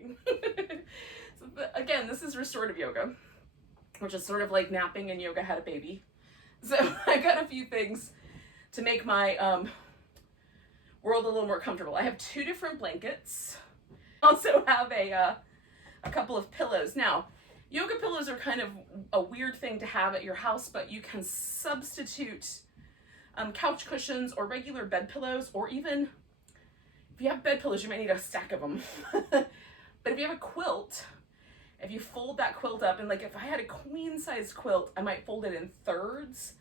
exciting. Again, this is restorative yoga, which is sort of like napping and yoga had a baby. So I got a few things to make my world a little more comfortable. I have 2 different blankets. I also have a couple of pillows. Now, yoga pillows are kind of a weird thing to have at your house, but you can substitute couch cushions or regular bed pillows, or even if you have bed pillows, you might need a stack of them. But if you have a quilt, if you fold that quilt up, and like if I had a queen size quilt, I might fold it in thirds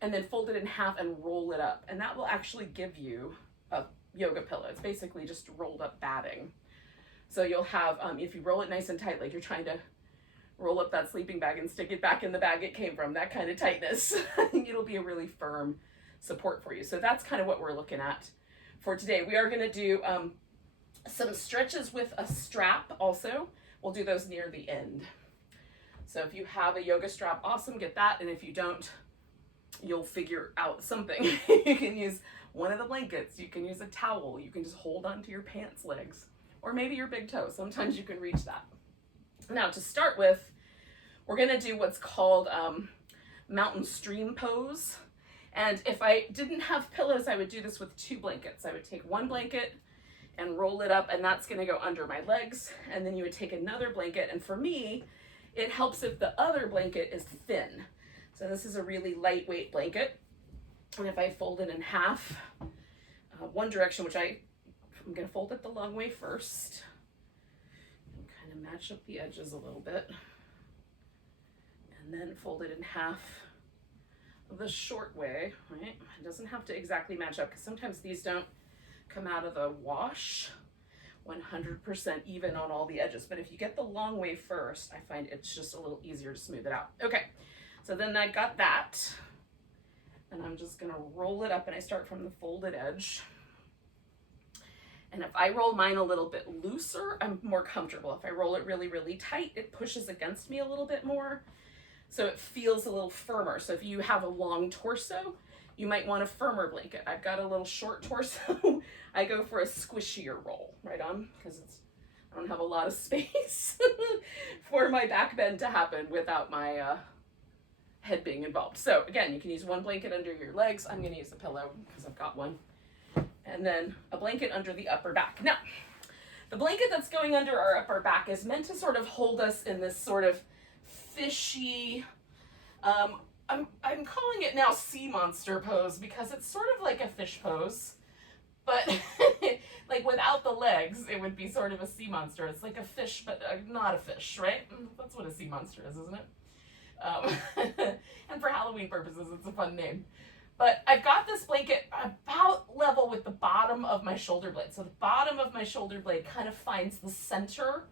and then fold it in half and roll it up. And that will actually give you a yoga pillow. It's basically just rolled up batting. So you'll have, if you roll it nice and tight, like you're trying to roll up that sleeping bag and stick it back in the bag it came from, that kind of tightness, it'll be a really firm support for you. So that's kind of what we're looking at for today. We are going to do some stretches with a strap also. We'll do those near the end. So if you have a yoga strap, awesome, get that. And if you don't, you'll figure out something. You can use one of the blankets, you can use a towel, you can just hold on to your pants legs, or maybe your big toe. Sometimes you can reach that. Now to start with, we're gonna do what's called mountain stream pose. And if I didn't have pillows, I would do this with 2 blankets. I would take one blanket and roll it up, and that's gonna go under my legs. And then you would take another blanket, and for me, it helps if the other blanket is thin. So this is a really lightweight blanket. And if I fold it in half, one direction, which I'm gonna fold it the long way first, and kind of match up the edges a little bit, and then fold it in half the short way, right? It doesn't have to exactly match up, because sometimes these don't come out of the wash 100% even on all the edges. But if you get the long way first, I find it's just a little easier to smooth it out. Okay, so then I got that, and I'm just gonna roll it up, and I start from the folded edge. And if I roll mine a little bit looser, I'm more comfortable. If I roll it really, really tight, it pushes against me a little bit more, so it feels a little firmer. So if you have a long torso, you might want a firmer blanket. I've got a little short torso. I go for a squishier roll, right on, because I don't have a lot of space for my back bend to happen without my head being involved. So again, you can use one blanket under your legs. I'm gonna use a pillow because I've got one. And then a blanket under the upper back. Now, the blanket that's going under our upper back is meant to sort of hold us in this sort of fishy, I'm calling it now sea monster pose, because it's sort of like a fish pose, but like without the legs, it would be sort of a sea monster. It's like a fish, but not a fish, right? That's what a sea monster is, isn't it? And for Halloween purposes, it's a fun name. But I've got this blanket about level with the bottom of my shoulder blade. So the bottom of my shoulder blade kind of finds the center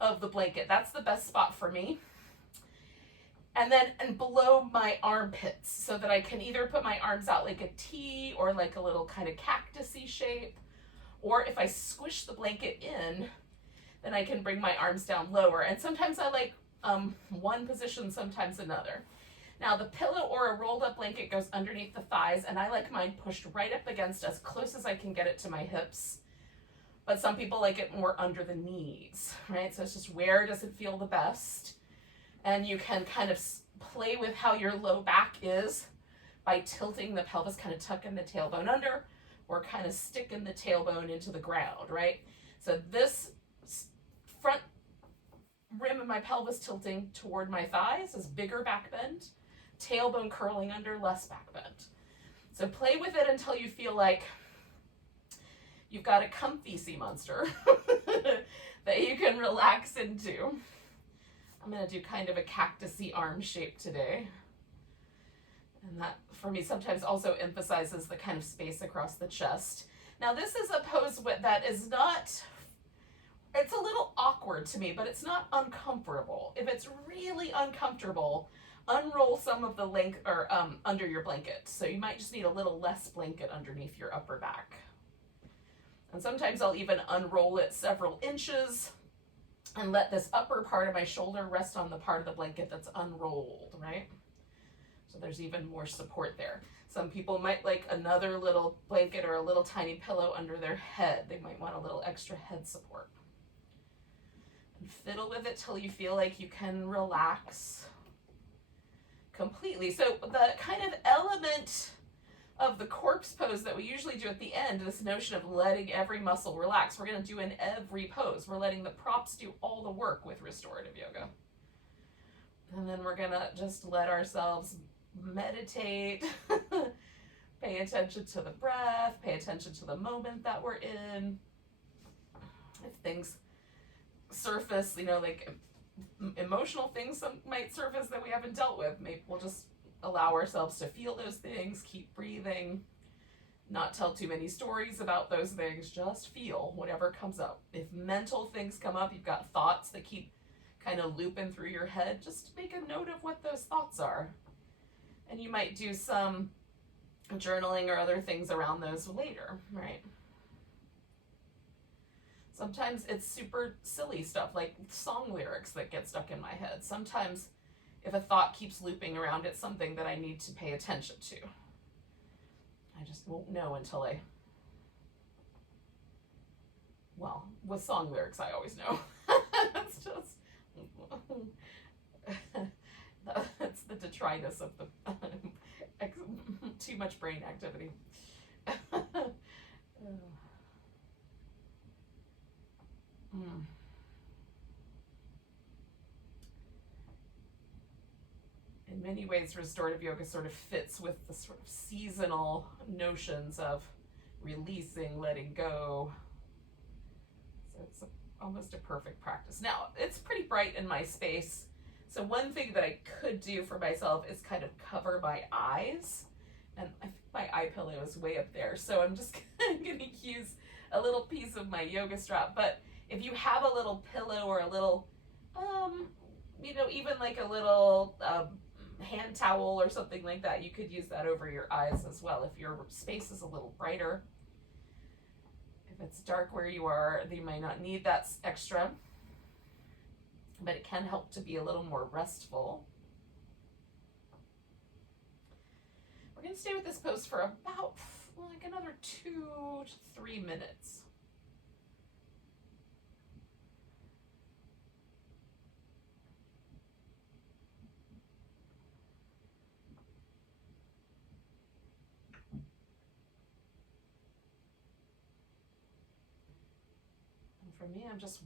of the blanket. That's the best spot for me. And then below my armpits, so that I can either put my arms out like a T or like a little kind of cactusy shape, or if I squish the blanket in, then I can bring my arms down lower. And sometimes I like one position, sometimes another. Now the pillow or a rolled up blanket goes underneath the thighs, and I like mine pushed right up against as close as I can get it to my hips. But some people like it more under the knees, right? So it's just where does it feel the best? And you can kind of play with how your low back is by tilting the pelvis, kind of tucking the tailbone under, or kind of sticking the tailbone into the ground, right? So this front rim of my pelvis tilting toward my thighs is bigger back bend, tailbone curling under, less back bend. So play with it until you feel like you've got a comfy sea monster that you can relax into. I'm gonna do kind of a cactusy arm shape today. And that, for me, sometimes also emphasizes the kind of space across the chest. Now this is a pose that is not, it's a little awkward to me, but it's not uncomfortable. If it's really uncomfortable, unroll some of the length or under your blanket. So you might just need a little less blanket underneath your upper back. And sometimes I'll even unroll it several inches and let this upper part of my shoulder rest on the part of the blanket that's unrolled, right? So there's even more support there. Some people might like another little blanket or a little tiny pillow under their head. They might want a little extra head support. fiddle with it till you feel like you can relax completely. So the kind of element of the corpse pose that we usually do at the end, this notion of letting every muscle relax, we're going to do in every pose. We're letting the props do all the work with restorative yoga. And then we're going to just let ourselves meditate, pay attention to the breath, pay attention to the moment that we're in. If things surface, you know, like emotional things might surface that we haven't dealt with, maybe we'll just allow ourselves to feel those things, keep breathing, not tell too many stories about those things, just feel whatever comes up. If mental things come up, you've got thoughts that keep kind of looping through your head, just make a note of what those thoughts are. And you might do some journaling or other things around those later, right? Sometimes it's super silly stuff like song lyrics that get stuck in my head. Sometimes if a thought keeps looping around, it's something that I need to pay attention to. I just won't know until well, with song lyrics, I always know. It's just, that's the detritus of the too much brain activity. In many ways, restorative yoga sort of fits with the sort of seasonal notions of releasing, letting go. So it's almost a perfect practice. Now, it's pretty bright in my space. So one thing that I could do for myself is kind of cover my eyes. And I think my eye pillow is way up there. So I'm just going to use a little piece of my yoga strap. But if you have a little pillow or a little, you know, even like a little hand towel or something like that, you could use that over your eyes as well if your space is a little brighter. If it's dark where you are, you might not need that extra, but it can help to be a little more restful. We're going to stay with this pose for about like another 2 to 3 minutes. For me, I'm just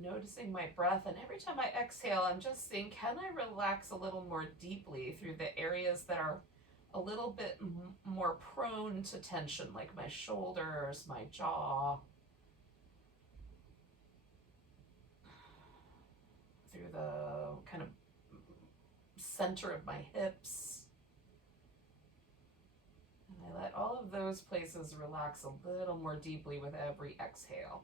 noticing my breath, and every time I exhale, I'm just saying, can I relax a little more deeply through the areas that are a little bit more prone to tension, like my shoulders, my jaw, through the kind of center of my hips. And I let all of those places relax a little more deeply with every exhale.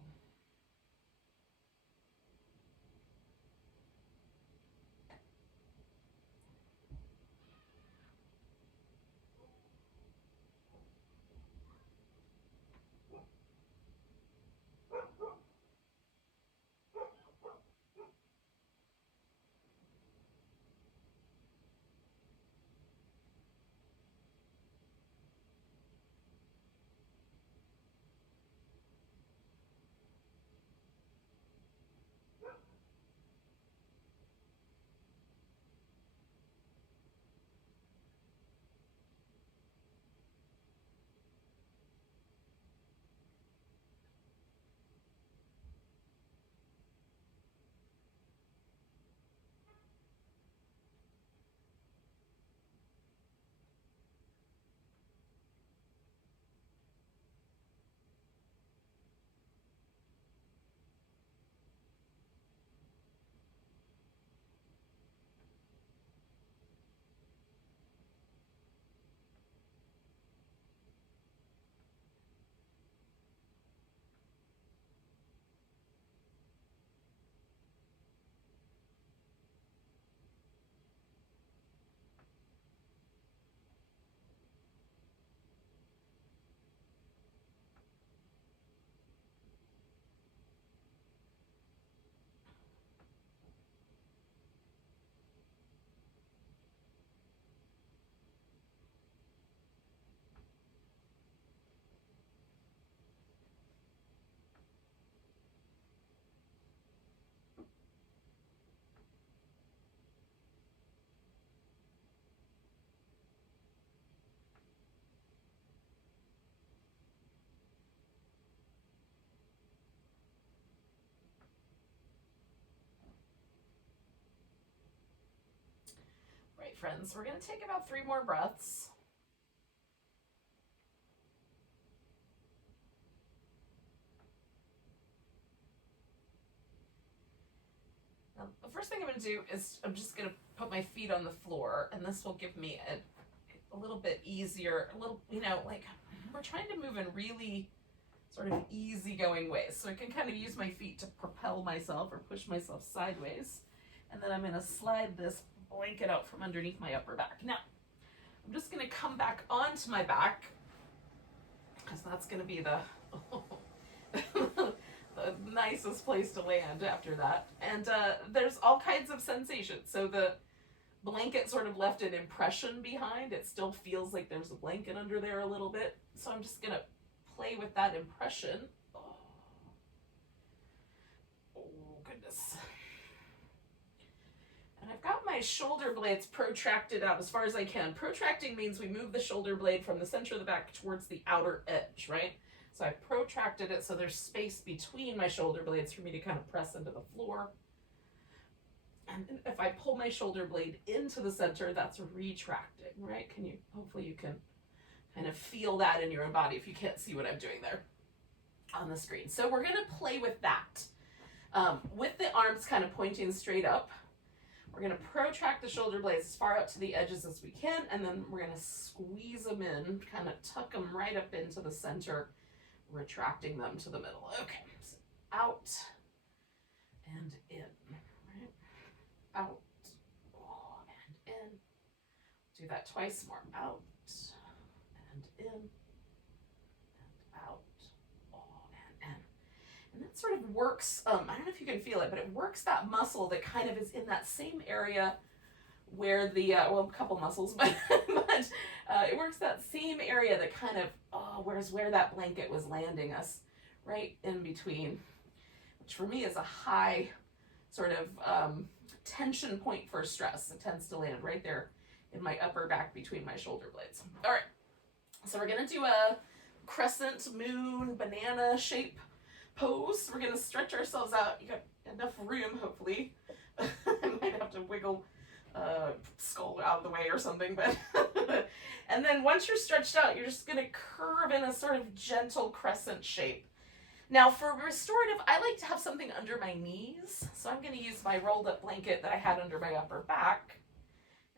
right, friends, we're going to take about 3 more breaths. Now, the first thing I'm going to do is I'm just going to put my feet on the floor, and this will give me a little bit easier, a little, you know, like we're trying to move in really sort of easygoing ways. So I can kind of use my feet to propel myself or push myself sideways. And then I'm going to slide this blanket out from underneath my upper back. Now, I'm just going to come back onto my back, because that's going to be the, the nicest place to land after that. And there's all kinds of sensations. So the blanket sort of left an impression behind. It still feels like there's a blanket under there a little bit. So I'm just going to play with that impression. Oh, goodness. And I've got my shoulder blades protracted out as far as I can. Protracting means we move the shoulder blade from the center of the back towards the outer edge, right? So I protracted it so there's space between my shoulder blades for me to kind of press into the floor. And if I pull my shoulder blade into the center, that's retracting, right? Hopefully you can kind of feel that in your own body if you can't see what I'm doing there on the screen. So we're going to play with that. With the arms kind of pointing straight up, we're going to protract the shoulder blades as far out to the edges as we can, and then we're going to squeeze them in, kind of tuck them right up into the center, retracting them to the middle. Okay, so out and in, right? Out, oh, and in. Do that twice more. Out and in, and out, oh, and in. And that sort of works, I don't know if you can feel it, but it works that muscle that kind of is in that same area where the, well, a couple muscles, but, it works that same area that kind of, where that blanket was landing us, right in between, which for me is a high sort of tension point for stress. It tends to land right there in my upper back between my shoulder blades. All right, so we're gonna do a crescent moon banana shape pose. We're gonna stretch ourselves out. You got enough room, hopefully. I might have to wiggle skull out of the way or something, but and then once you're stretched out, you're just gonna curve in a sort of gentle crescent shape. Now for restorative, I like to have something under my knees, so I'm gonna use my rolled up blanket that I had under my upper back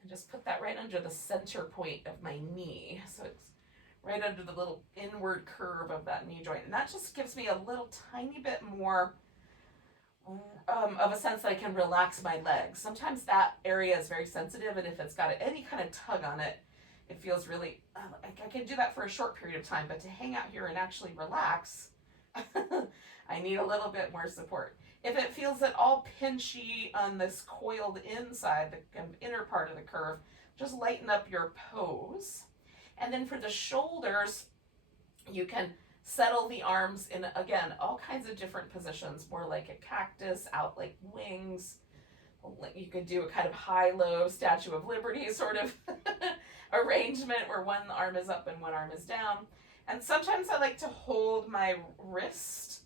and just put that right under the center point of my knee, so it's right under the little inward curve of that knee joint, and that just gives me a little tiny bit more of a sense that I can relax my legs. Sometimes that area is very sensitive, and if it's got any kind of tug on it, it feels really, I can do that for a short period of time, but to hang out here and actually relax, I need a little bit more support. If it feels at all pinchy on this coiled inside, the inner part of the curve, just lighten up your pose. And then for the shoulders, you can settle the arms in, again, all kinds of different positions, more like a cactus, out like wings. You could do a kind of high-low Statue of Liberty sort of arrangement where one arm is up and one arm is down. And sometimes I like to hold my wrist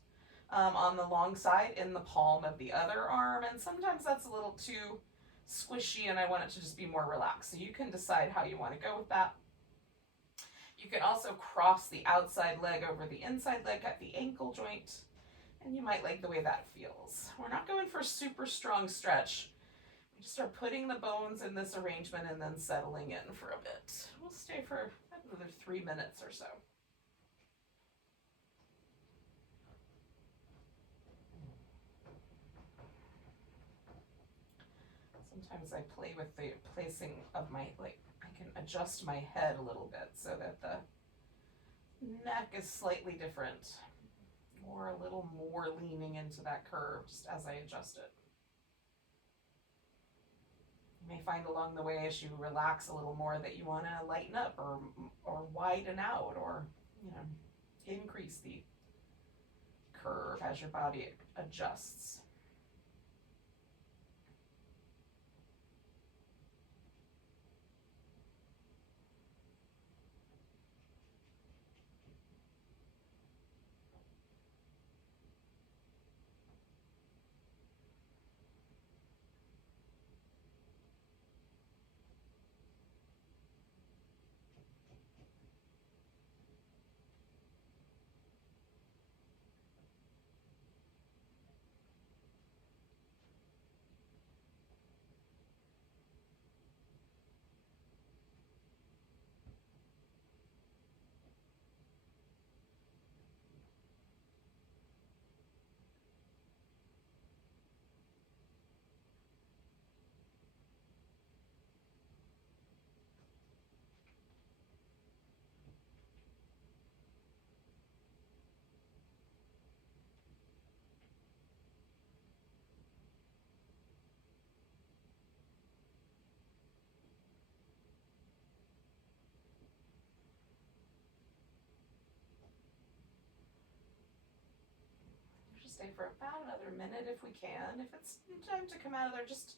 on the long side in the palm of the other arm, and sometimes that's a little too squishy and I want it to just be more relaxed. So you can decide how you want to go with that. You can also cross the outside leg over the inside leg at the ankle joint, and you might like the way that feels. We're not going for a super strong stretch. We just are putting the bones in this arrangement and then settling in for a bit. We'll stay for another 3 minutes or so. Sometimes I play with the placing of my, I can adjust my head a little bit so that the neck is slightly different, or a little more leaning into that curve just as I adjust it. You may find along the way as you relax a little more that you want to lighten up or widen out, or increase the curve as your body adjusts. stay for about another minute if we can. If it's time to come out of there, just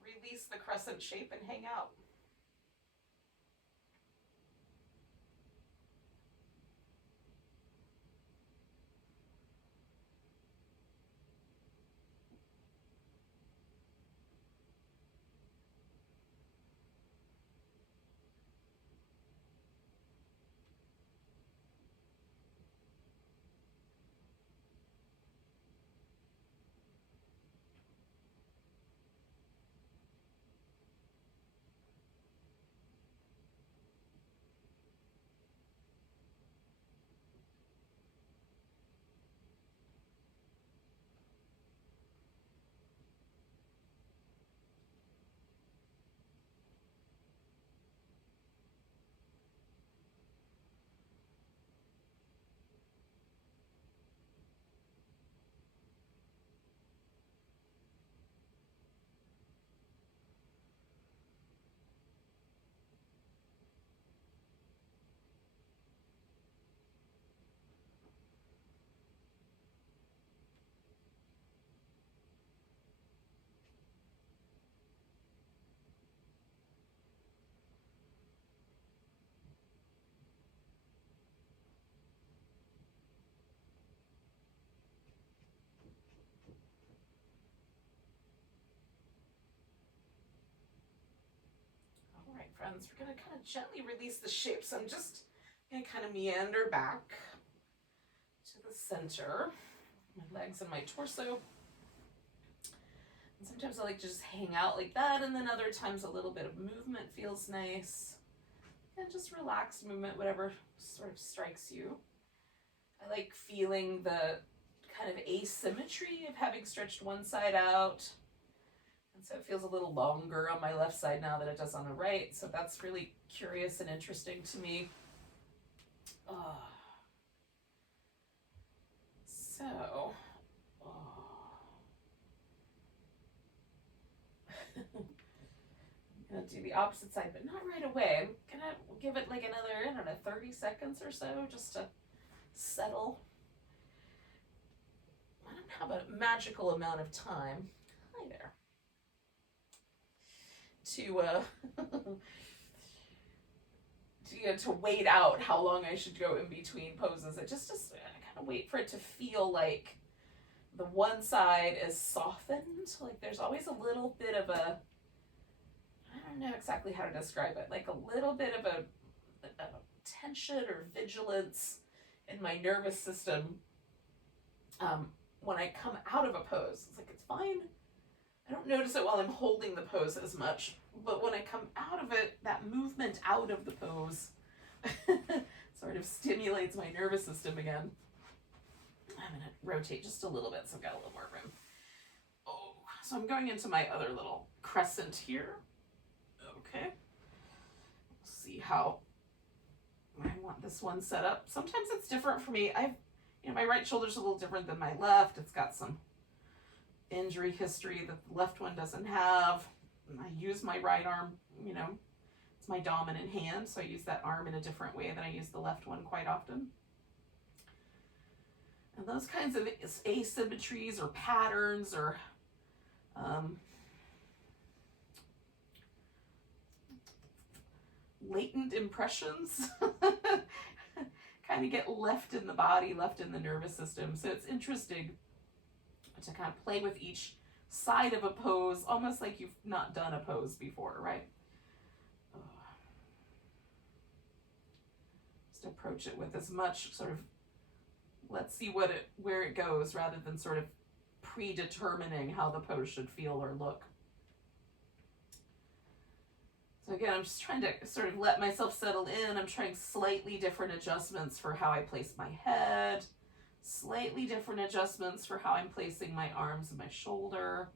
release the crescent shape and hang out. All right, friends, we're going to kind of gently release the shape. So I'm just going to kind of meander back to the center, my legs and my torso. And sometimes I like to just hang out like that, and then other times a little bit of movement feels nice. And just relaxed movement, whatever sort of strikes you. I like feeling the kind of asymmetry of having stretched one side out. And so it feels a little longer on my left side now than it does on the right. So that's really curious and interesting to me. So, I'm gonna do the opposite side, but not right away. I'm gonna give it like another, I don't know, 30 seconds or so just to settle. I don't have a magical amount of time. Hi there. To wait out how long I should go in between poses. I just kind of wait for it to feel like the one side is softened. Like there's always a little bit of a, I don't know exactly how to describe it, like a little bit of a tension or vigilance in my nervous system when I come out of a pose. It's like, it's fine. I don't notice it while I'm holding the pose as much, but when I come out of it, that movement out of the pose sort of stimulates my nervous system again. I'm going to rotate just a little bit so I've got a little more room. Oh, so I'm going into my other little crescent here. Okay. See how I want this one set up. Sometimes it's different for me. My right shoulder's a little different than my left. It's got some injury history that the left one doesn't have. I use my right arm, it's my dominant hand, so I use that arm in a different way than I use the left one quite often. And those kinds of asymmetries or patterns or latent impressions kind of get left in the body, left in the nervous system. So it's interesting to kind of play with each side of a pose, almost like you've not done a pose before, right? Just approach it with as much sort of, let's see where it goes, rather than sort of predetermining how the pose should feel or look. So again, I'm just trying to sort of let myself settle in. I'm trying slightly different adjustments for how I place my head, slightly different adjustments for how I'm placing my arms and my shoulder.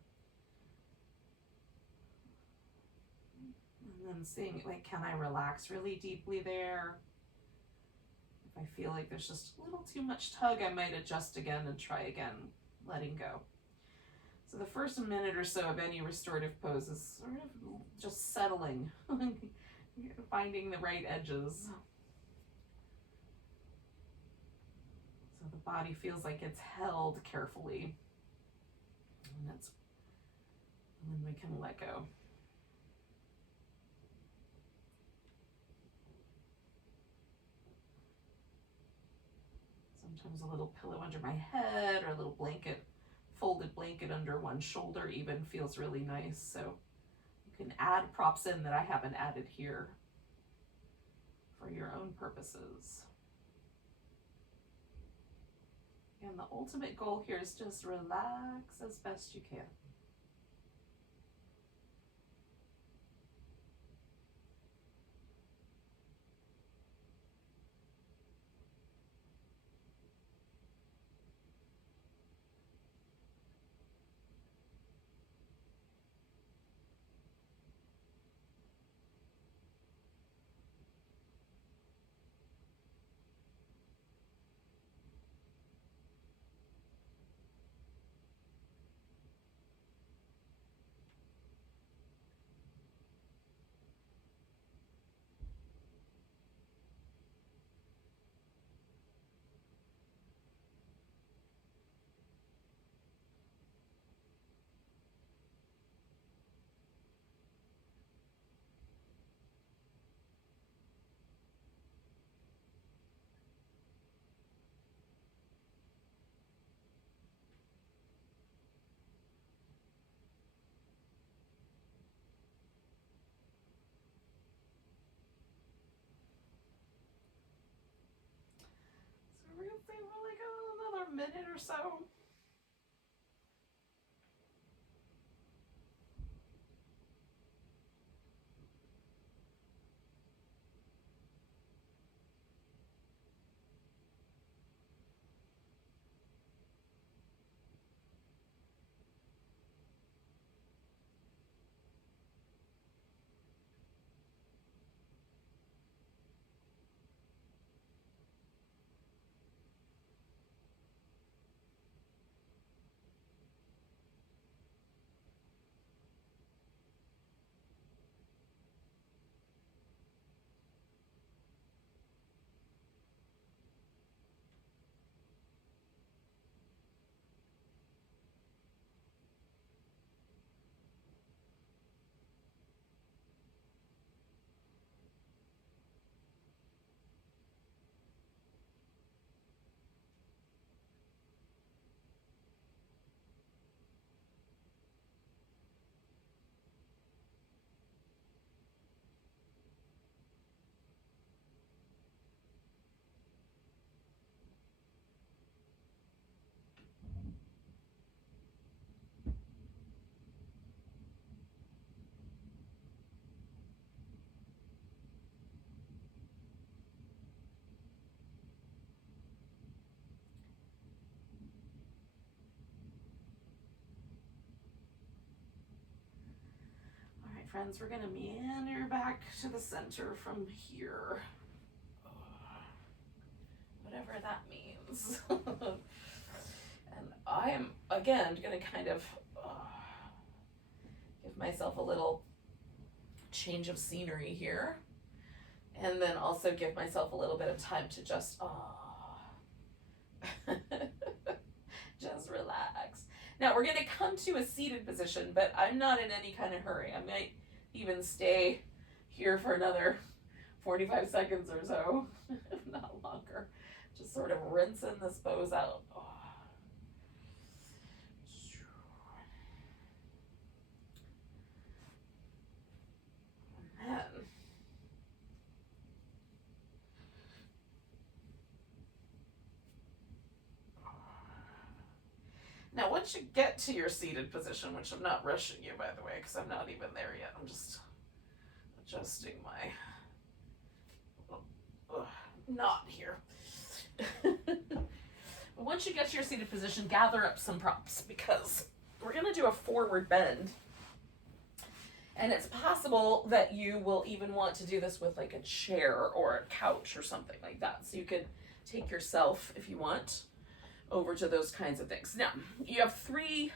And then seeing, like, can I relax really deeply there? If I feel like there's just a little too much tug, I might adjust again and try again, letting go. So the first minute or so of any restorative pose is sort of just settling, finding the right edges. So the body feels like it's held carefully. And then we can let go. Sometimes a little pillow under my head or a little blanket, folded blanket under one shoulder even feels really nice. So you can add props in that I haven't added here for your own purposes. And the ultimate goal here is just relax as best you can. We're gonna stay for like another minute or so. Friends, we're gonna meander back to the center from here. Whatever that means. And I am, again, gonna kind of give myself a little change of scenery here. And then also give myself a little bit of time to just, just relax. Now we're gonna come to a seated position, but I'm not in any kind of hurry. I might even stay here for another 45 seconds or so, if not longer. Just sort of rinsing this pose out. Man. Now, once you get to your seated position, which I'm not rushing you, by the way, because I'm not even there yet. I'm just adjusting my knot here. But once you get to your seated position, gather up some props, because we're going to do a forward bend. And it's possible that you will even want to do this with like a chair or a couch or something like that. So you could take yourself, if you want, over to those kinds of things. Now, you have three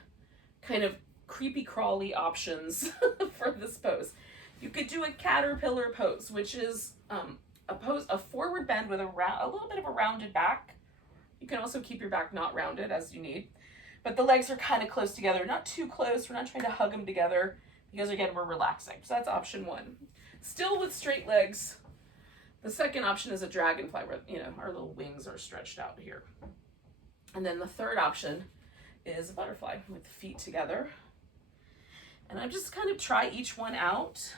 kind of creepy crawly options for this pose. You could do a caterpillar pose, which is a forward bend with a little bit of a rounded back You can also keep your back not rounded as you need. But the legs are kind of close together, not too close. We're not trying to hug them together because again, we're relaxing. So that's option one. Still with straight legs. The second option is a dragonfly where, you know, our little wings are stretched out here. And then the third option is a butterfly with the feet together. And I just kind of try each one out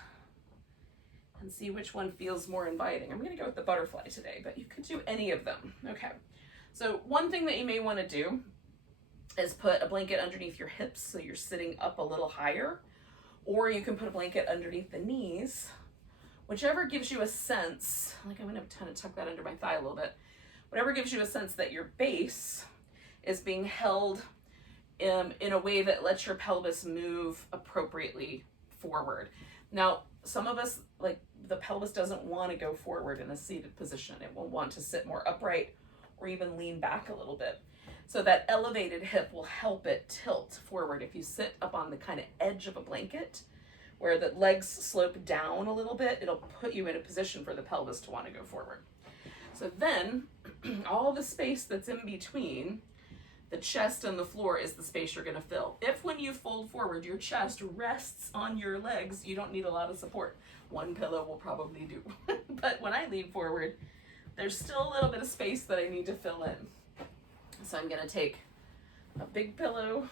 and see which one feels more inviting. I'm gonna go with the butterfly today, but you could do any of them. Okay, so one thing that you may wanna do is put a blanket underneath your hips so you're sitting up a little higher, or you can put a blanket underneath the knees, whichever gives you a sense, like I'm gonna kind of tuck that under my thigh a little bit, whatever gives you a sense that your base is being held in a way that lets your pelvis move appropriately forward. Now, some of us, like the pelvis doesn't want to go forward in a seated position. It will want to sit more upright or even lean back a little bit. So that elevated hip will help it tilt forward. If you sit up on the kind of edge of a blanket where the legs slope down a little bit, it'll put you in a position for the pelvis to want to go forward. So then all the space that's in between the chest and the floor is the space you're going to fill. If when you fold forward, your chest rests on your legs, you don't need a lot of support. One pillow will probably do. But when I lean forward, there's still a little bit of space that I need to fill in. So I'm gonna take a big pillow,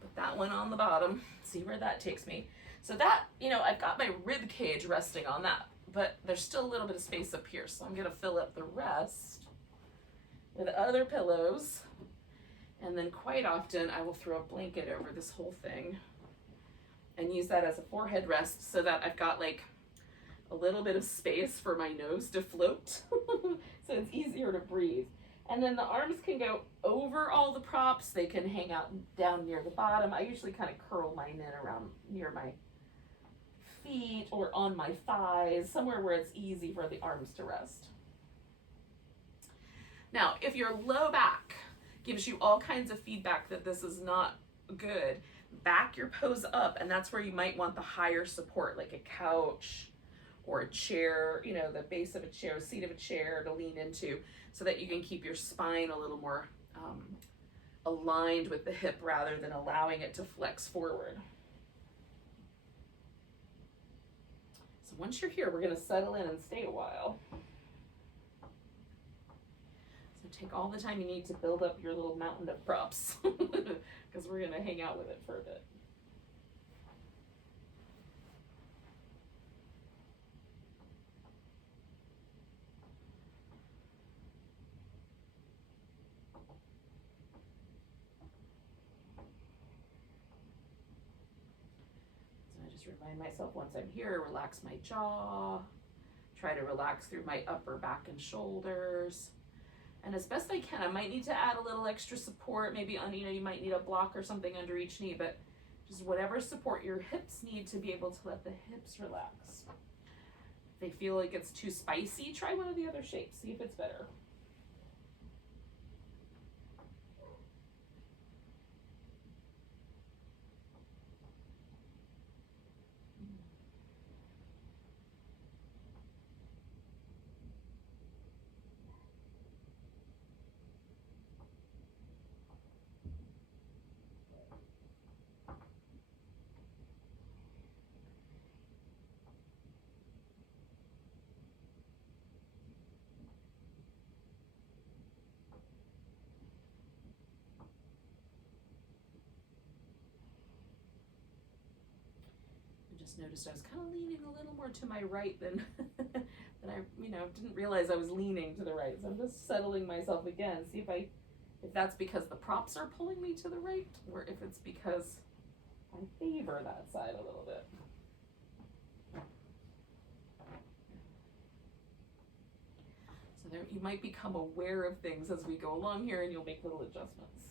put that one on the bottom, see where that takes me. So that, you know, I've got my rib cage resting on that, but there's still a little bit of space up here. So I'm gonna fill up the rest with other pillows. And then quite often I will throw a blanket over this whole thing and use that as a forehead rest so that I've got like a little bit of space for my nose to float. So it's easier to breathe. And then the arms can go over all the props. They can hang out down near the bottom. I usually kind of curl mine in around near my feet or on my thighs, somewhere where it's easy for the arms to rest. Now, if your low back gives you all kinds of feedback that this is not good, back your pose up, and that's where you might want the higher support, like a couch or a chair, you know, the base of a chair, seat of a chair to lean into, so that you can keep your spine a little more aligned with the hip rather than allowing it to flex forward. So once you're here, we're going to settle in and stay a while. So take all the time you need to build up your little mountain of props because we're going to hang out with it for a bit. Remind myself once I'm here, relax my jaw, try to relax through my upper back and shoulders. And as best I can, I might need to add a little extra support, maybe on, you know, you might need a block or something under each knee, but just whatever support your hips need to be able to let the hips relax. If they feel like it's too spicy, try one of the other shapes, see if it's better. Noticed I was kind of leaning a little more to my right than I, you know, didn't realize I was leaning to the right. So I'm just settling myself again, see if that's because the props are pulling me to the right, or if it's because I favor that side a little bit. So there, you might become aware of things as we go along here, and you'll make little adjustments.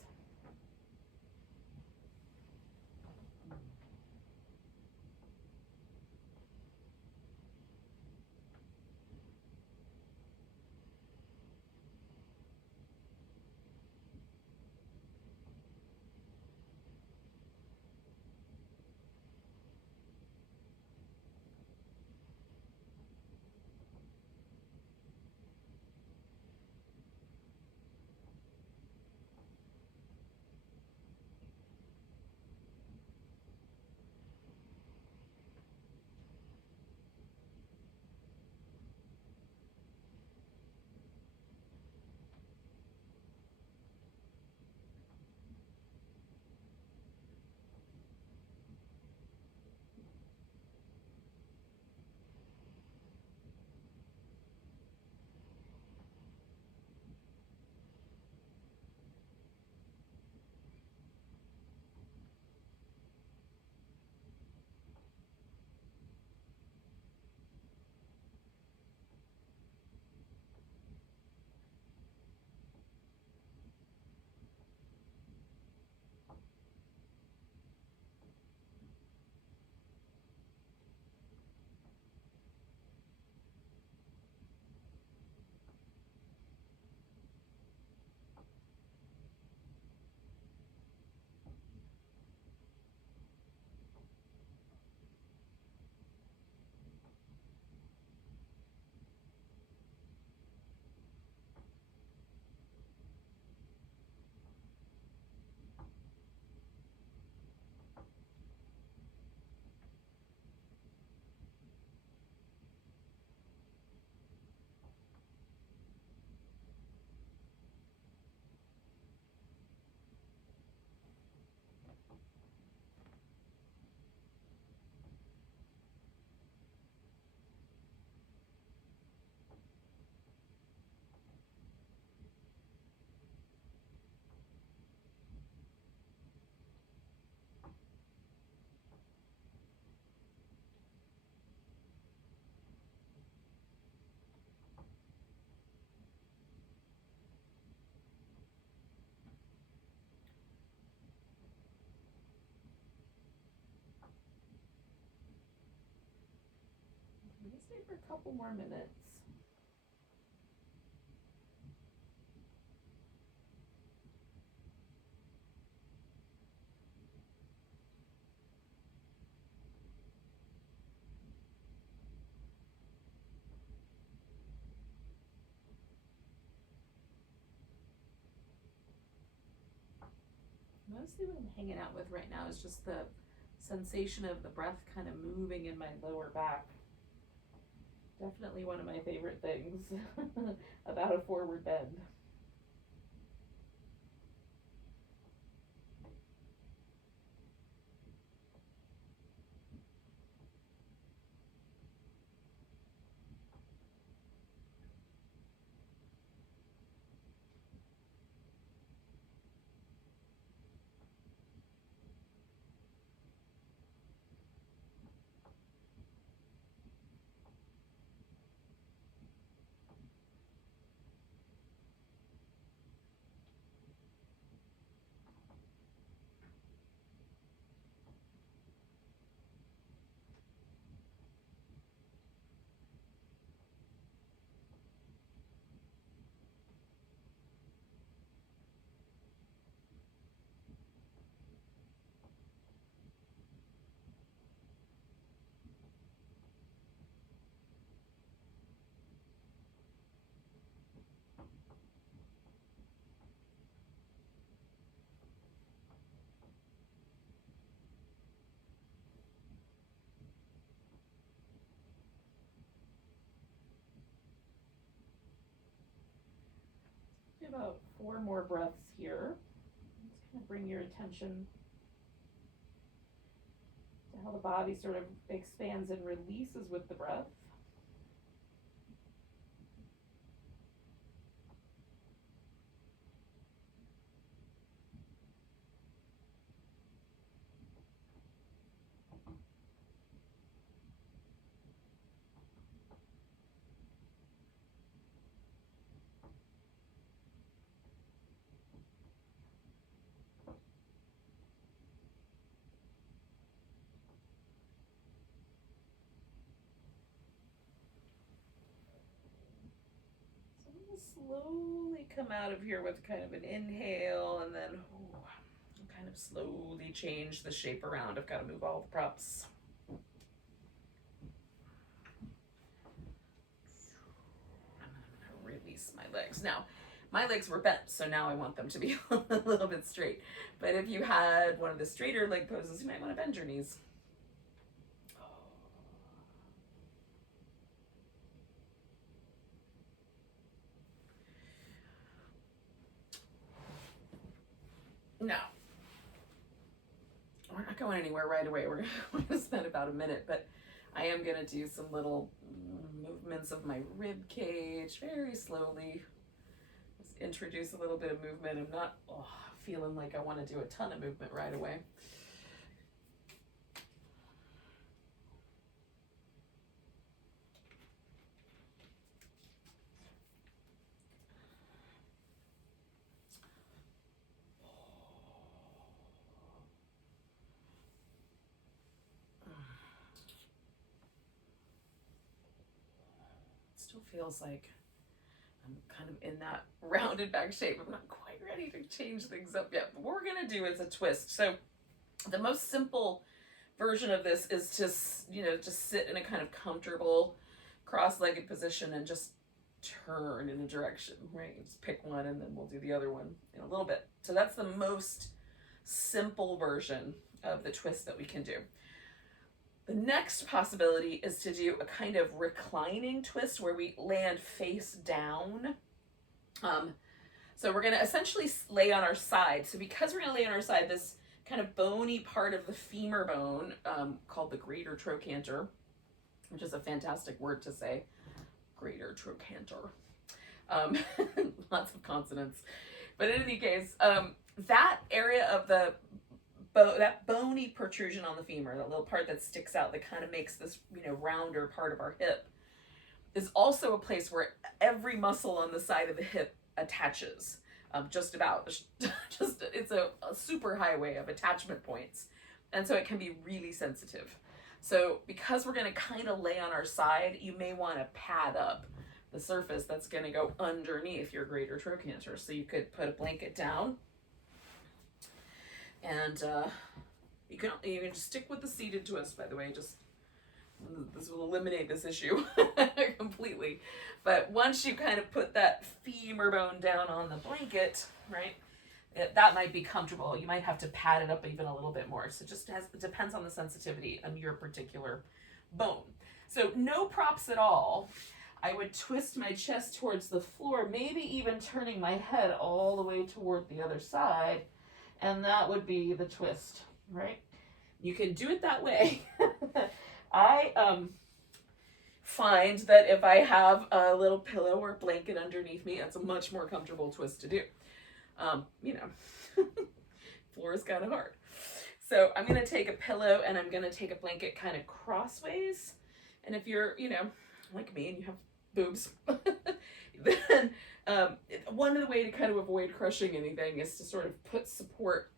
Stay for a couple more minutes. Mostly what I'm hanging out with right now is just the sensation of the breath kind of moving in my lower back. Definitely one of my favorite things about a forward bend. About 4 more breaths here. Let's kind of bring your attention to how the body sort of expands and releases with the breath. Slowly come out of here with kind of an inhale, and then kind of slowly change the shape around. I've got to move all the props. I'm going to release my legs. Now, my legs were bent, so now I want them to be a little bit straight. But if you had one of the straighter leg poses, you might want to bend your knees. No, we're not going anywhere right away. We're going to spend about a minute, but I am going to do some little movements of my rib cage very slowly. Just introduce a little bit of movement. I'm not feeling like I want to do a ton of movement right away. Still feels like I'm kind of in that rounded back shape. I'm not quite ready to change things up yet. But what we're going to do is a twist. So the most simple version of this is to, just sit in a kind of comfortable cross-legged position and just turn in a direction, right? Just pick one and then we'll do the other one in a little bit. So that's the most simple version of the twist that we can do. The next possibility is to do a kind of reclining twist where we land face down. So we're going to essentially lay on our side. So because we're going to lay on our side, this kind of bony part of the femur bone called the greater trochanter, which is a fantastic word to say, greater trochanter. Lots of consonants. But in any case, that area of the that bony protrusion on the femur, that little part that sticks out that kind of makes this, rounder part of our hip, is also a place where every muscle on the side of the hip attaches. Just about. It's a super highway of attachment points. And so it can be really sensitive. So because we're going to kind of lay on our side, you may want to pad up the surface that's going to go underneath your greater trochanter. So you could put a blanket down, and you can just stick with the seated twist, by the way. Just this will eliminate this issue completely. But once you kind of put that femur bone down on the blanket, right, that might be comfortable. You might have to pad it up even a little bit more. So it depends on the sensitivity on your particular bone. So no props at all. I would twist my chest towards the floor, maybe even turning my head all the way toward the other side, and that would be the twist, right? You can do it that way. I find that if I have a little pillow or blanket underneath me, that's a much more comfortable twist to do. You know, floor is kind of hard. So I'm going to take a pillow and I'm going to take a blanket kind of crossways. And if you're, you know, like me and you have boobs, then one of the way to kind of avoid crushing anything is to sort of put support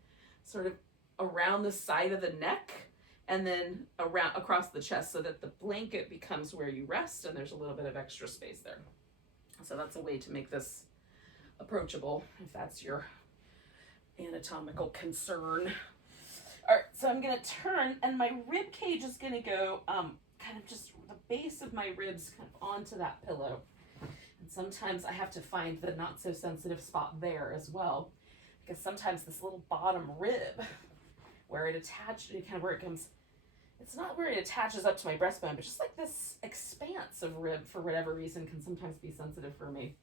sort of around the side of the neck and then around across the chest so that the blanket becomes where you rest and there's a little bit of extra space there. So that's a way to make this approachable if that's your anatomical concern. All right, so I'm going to turn and my rib cage is going to go kind of just the base of my ribs kind of onto that pillow. And sometimes I have to find the not so sensitive spot there as well, because sometimes this little bottom rib where it attached, kind of where it comes, it's not where it attaches up to my breastbone, but just like this expanse of rib for whatever reason can sometimes be sensitive for me.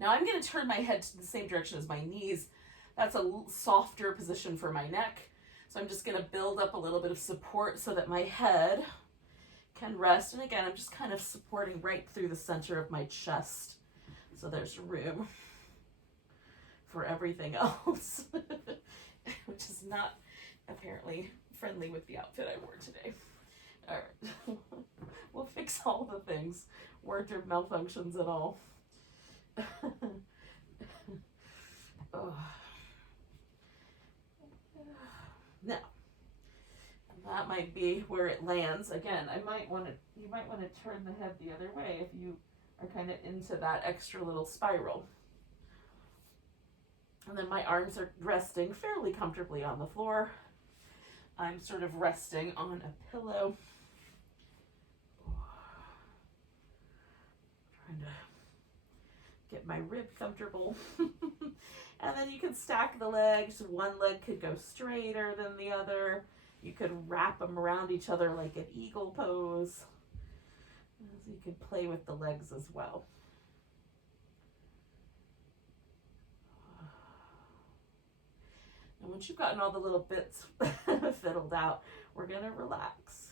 Now I'm going to turn my head to the same direction as my knees. That's a softer position for my neck. So I'm just going to build up a little bit of support so that my head can rest. And again, I'm just kind of supporting right through the center of my chest. So there's room for everything else, which is not apparently friendly with the outfit I wore today. All right, we'll fix all the things, wardrobe malfunctions and all. Oh. Now, that might be where it lands. Again, you might want to turn the head the other way if you are kind of into that extra little spiral. And then my arms are resting fairly comfortably on the floor. I'm sort of resting on a pillow. Trying to get my rib comfortable. And then you can stack the legs. One leg could go straighter than the other. You could wrap them around each other like an eagle pose. So you could play with the legs as well. And once you've gotten all the little bits fiddled out, we're going to relax.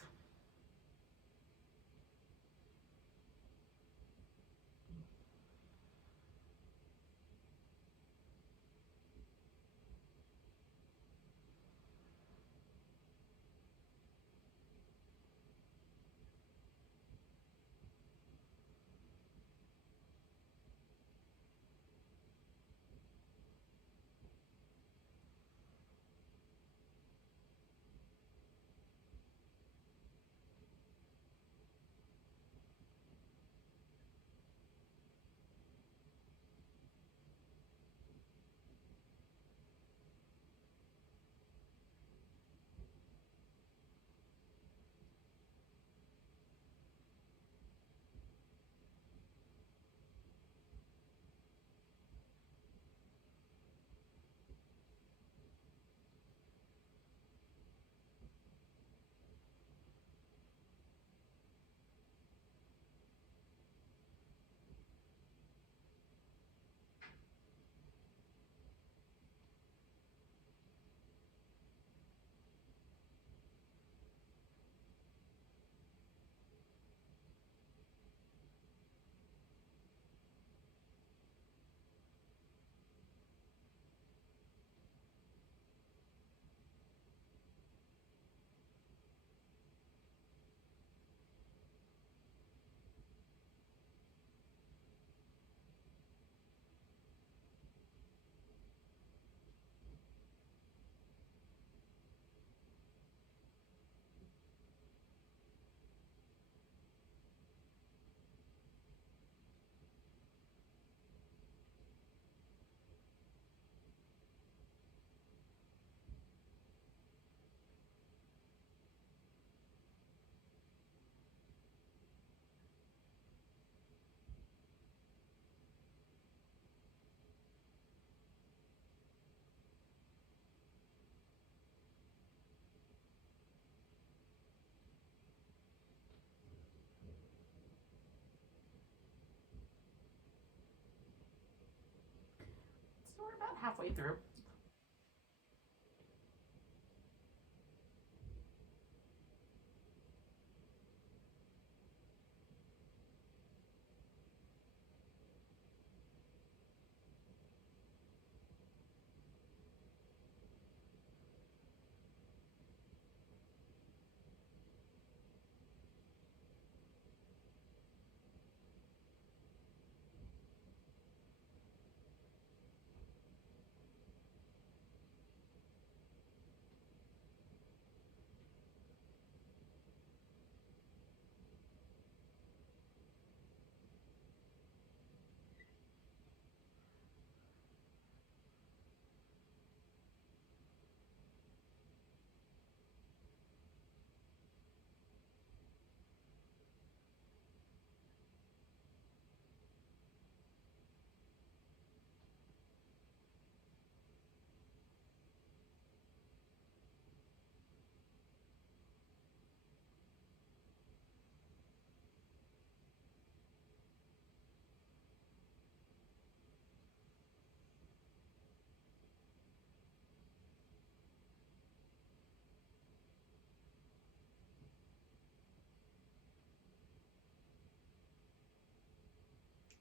So we're about halfway through.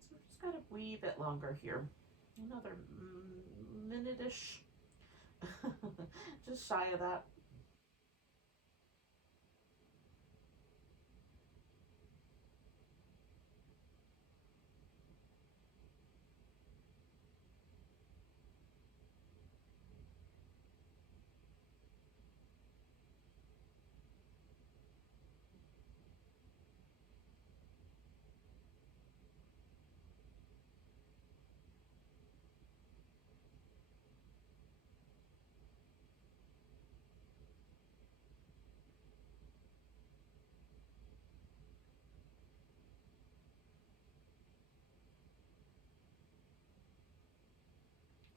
So we're just got a wee bit longer here. Another minute-ish. Just shy of that.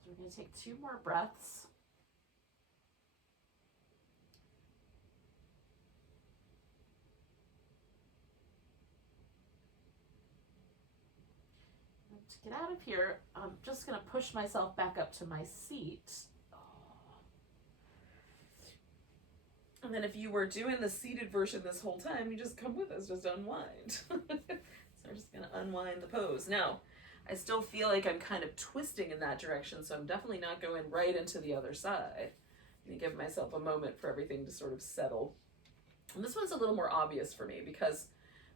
So we're going to take 2 more breaths. To get out of here, I'm just going to push myself back up to my seat. And then if you were doing the seated version this whole time, you just come with us, just unwind. So we're just going to unwind the pose. Now, I still feel like I'm kind of twisting in that direction, so I'm definitely not going right into the other side. I'm going to give myself a moment for everything to sort of settle. And this one's a little more obvious for me because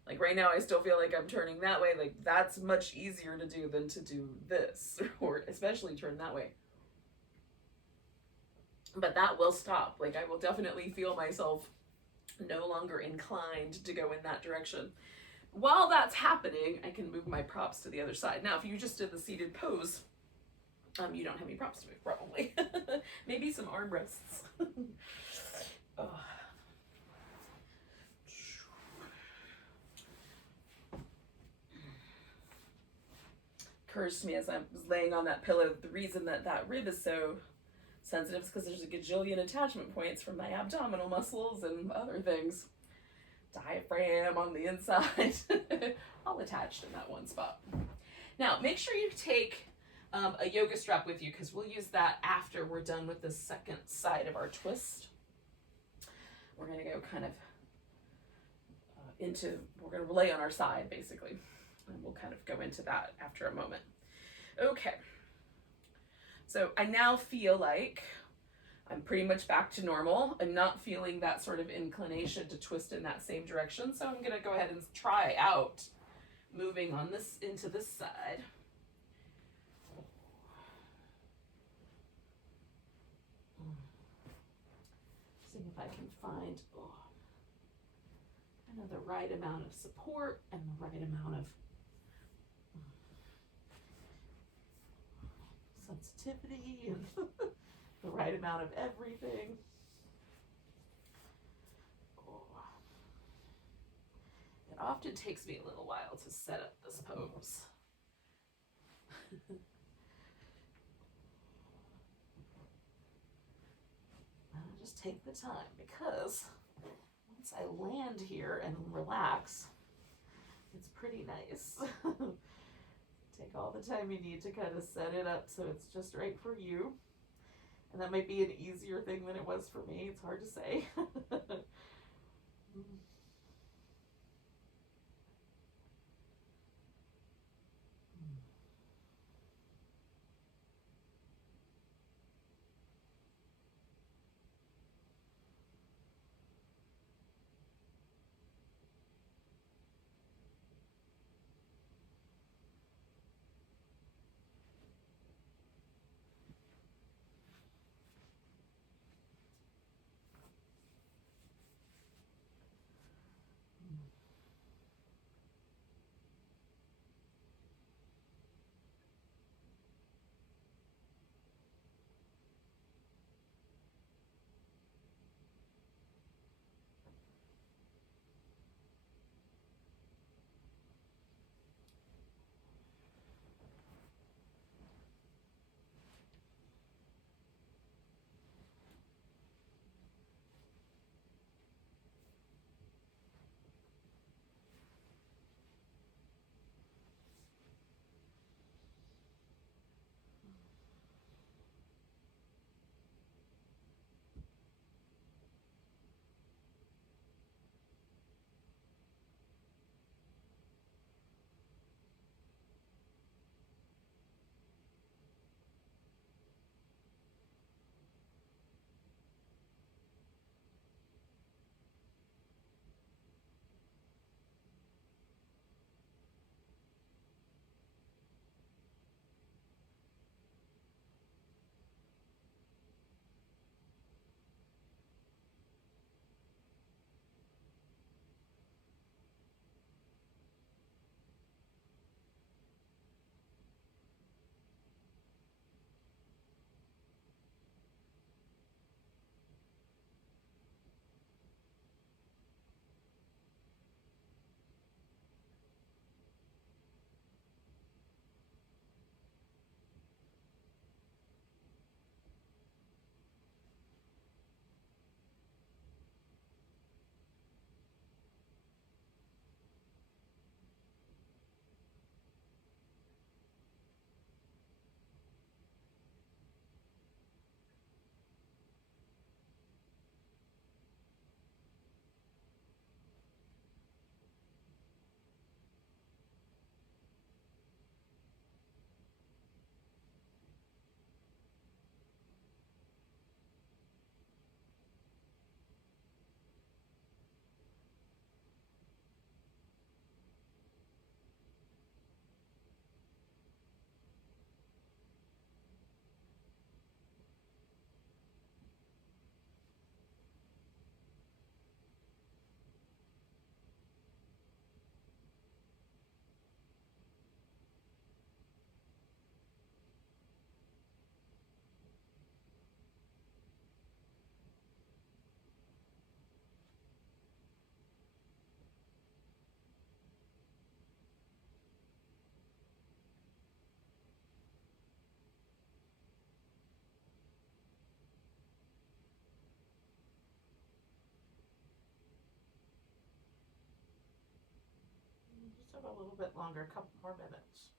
like right now I still feel like I'm turning that way. Like that's much easier to do than to do this, or especially turn that way. But that will stop. Like I will definitely feel myself no longer inclined to go in that direction. While that's happening, I can move my props to the other side. Now, if you just did the seated pose, you don't have any props to move, probably. Maybe some armrests. Oh. Occurs to me as I was laying on that pillow, the reason that that rib is so sensitive is because there's a gajillion attachment points from my abdominal muscles and other things. Diaphragm on the inside, all attached in that one spot. Now, make sure you take a yoga strap with you because we'll use that after we're done with the second side of our twist. We're going to go kind of we're going to lay on our side basically. And we'll kind of go into that after a moment. Okay. So I now feel like I'm pretty much back to normal. I'm not feeling that sort of inclination to twist in that same direction. So I'm going to go ahead and try out moving on this into this side. Seeing if I can find the right amount of support and the right amount of sensitivity and the right amount of everything. It often takes me a little while to set up this pose. I'll just take the time because once I land here and relax, it's pretty nice Take all the time you need to kind of set it up so it's just right for you. And that might be an easier thing than it was for me. It's hard to say. Just have a little bit longer, a couple more minutes.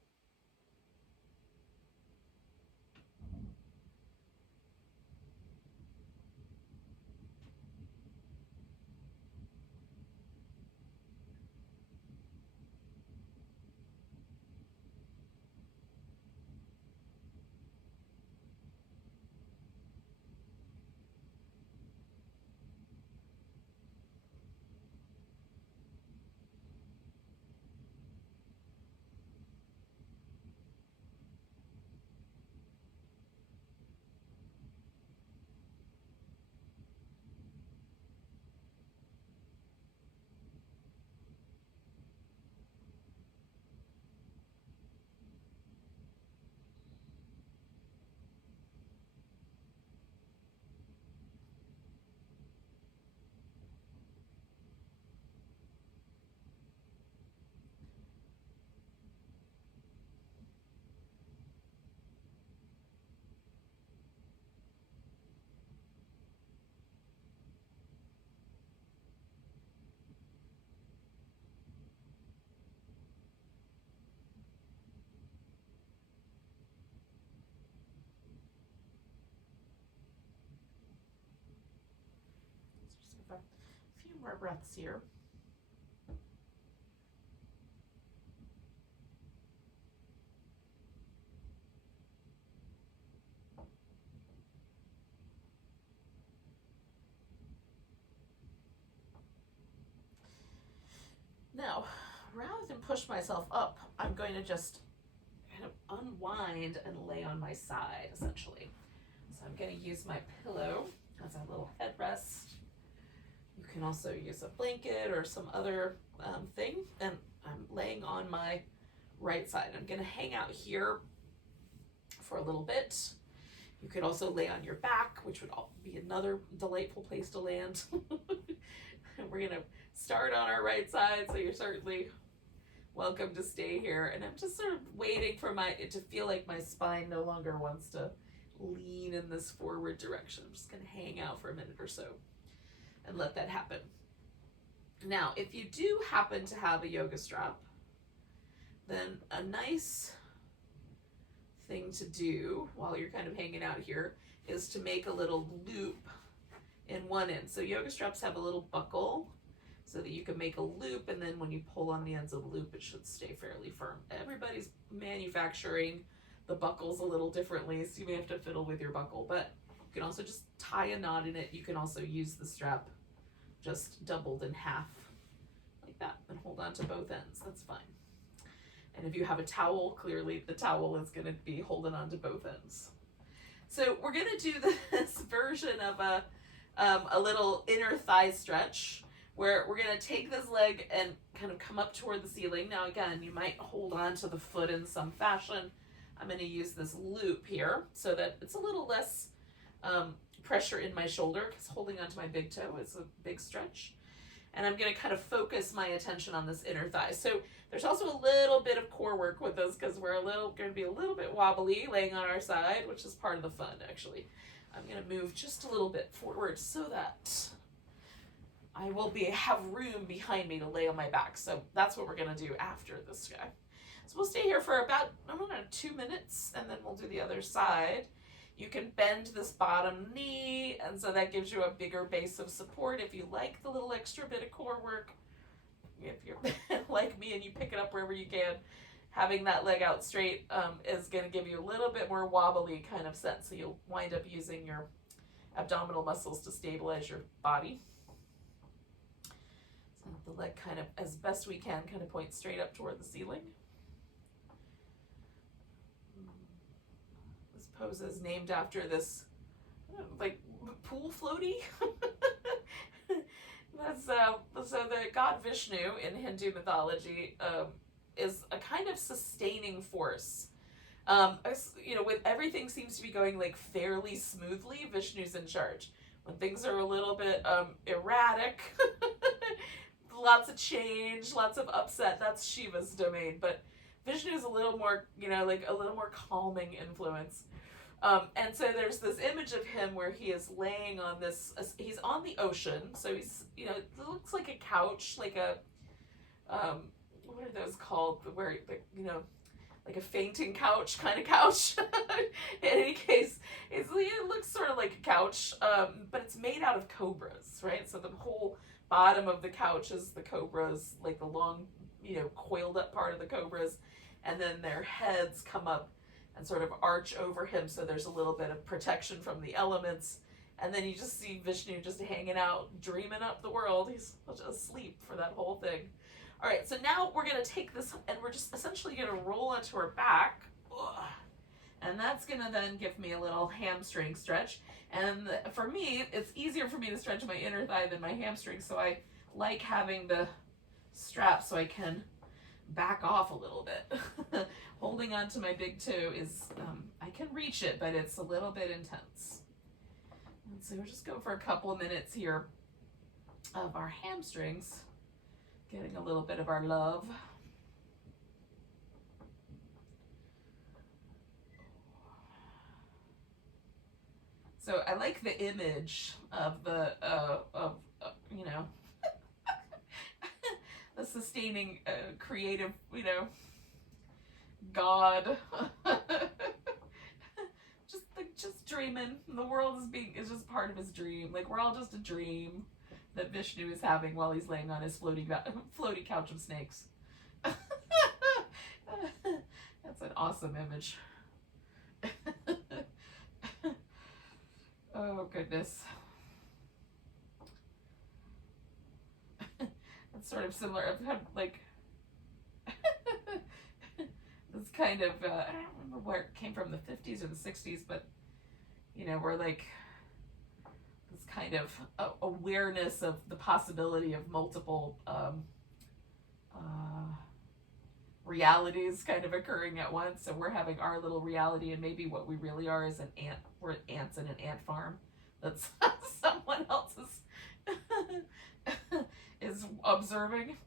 have a few more breaths here. Now, rather than push myself up, I'm going to just kind of unwind and lay on my side, essentially. So I'm going to use my pillow as a little headrest. You can also use a blanket or some other thing, and I'm laying on my right side. I'm going to hang out here for a little bit. You could also lay on your back, which would be another delightful place to land. We're going to start on our right side, so you're certainly welcome to stay here. And I'm just sort of waiting for it to feel like my spine no longer wants to lean in this forward direction. I'm just going to hang out for a minute or so and let that happen. Now, if you do happen to have a yoga strap, then a nice thing to do while you're kind of hanging out here is to make a little loop in one end. So yoga straps have a little buckle so that you can make a loop, and then when you pull on the ends of the loop, it should stay fairly firm. Everybody's manufacturing the buckles a little differently, so you may have to fiddle with your buckle, but you can also just tie a knot in it. You can also use the strap just doubled in half like that and hold on to both ends. That's fine. And if you have a towel, clearly the towel is going to be holding on to both ends. So we're going to do this version of a little inner thigh stretch, where we're going to take this leg and kind of come up toward the ceiling. Now again, you might hold on to the foot in some fashion. I'm going to use this loop here so that it's a little less pressure in my shoulder, because holding onto my big toe is a big stretch. And I'm going to kind of focus my attention on this inner thigh. So there's also a little bit of core work with this, because we're going to be a little bit wobbly laying on our side, which is part of the fun, actually. I'm going to move just a little bit forward so that I will have room behind me to lay on my back. So that's what we're going to do after this guy. So we'll stay here for about, 2 minutes, and then we'll do the other side. You can bend this bottom knee, and so that gives you a bigger base of support if you like the little extra bit of core work. If you're like me and you pick it up wherever you can, having that leg out straight is going to give you a little bit more wobbly kind of sense. So you'll wind up using your abdominal muscles to stabilize your body. So the leg kind of, as best we can, kind of points straight up toward the ceiling. This pose is named after this, like, pool floaty. So the god Vishnu in Hindu mythology is a kind of sustaining force. With everything seems to be going like fairly smoothly, Vishnu's in charge. When things are a little bit erratic, lots of change, lots of upset, that's Shiva's domain. But Vishnu's a little more, like a little more calming influence. And so there's this image of him where he is laying on this, he's on the ocean. So he's, it looks like a couch, like a, what are those called? Where, like a fainting couch kind of couch. In any case, it looks sort of like a couch, but it's made out of cobras, right? So the whole bottom of the couch is the cobras, like the long, coiled up part of the cobras. And then their heads come up and sort of arch over him, so there's a little bit of protection from the elements. And then you just see Vishnu just hanging out, dreaming up the world. He's just asleep for that whole thing. All right, so now we're going to take this, and we're just essentially going to roll onto our back. And that's going to then give me a little hamstring stretch. And for me, it's easier for me to stretch my inner thigh than my hamstring, so I like having the strap so I can back off a little bit. Holding on to my big toe is, I can reach it, but it's a little bit intense. And so we're just going for a couple of minutes here of our hamstrings, getting a little bit of our love. So I like the image of the, the sustaining, creative, God, just dreaming. The world is just part of his dream. Like, we're all just a dream. that Vishnu is having while he's laying on his floaty couch of snakes. That's an awesome image. Oh goodness. It's sort of similar. I've had like this kind of I don't remember where it came from, the 50s or the 60s, but you know, we're like this kind of awareness of the possibility of multiple realities kind of occurring at once. So we're having our little reality, and maybe what we really are is an ant. We're ants in an ant farm that's someone else's is observing.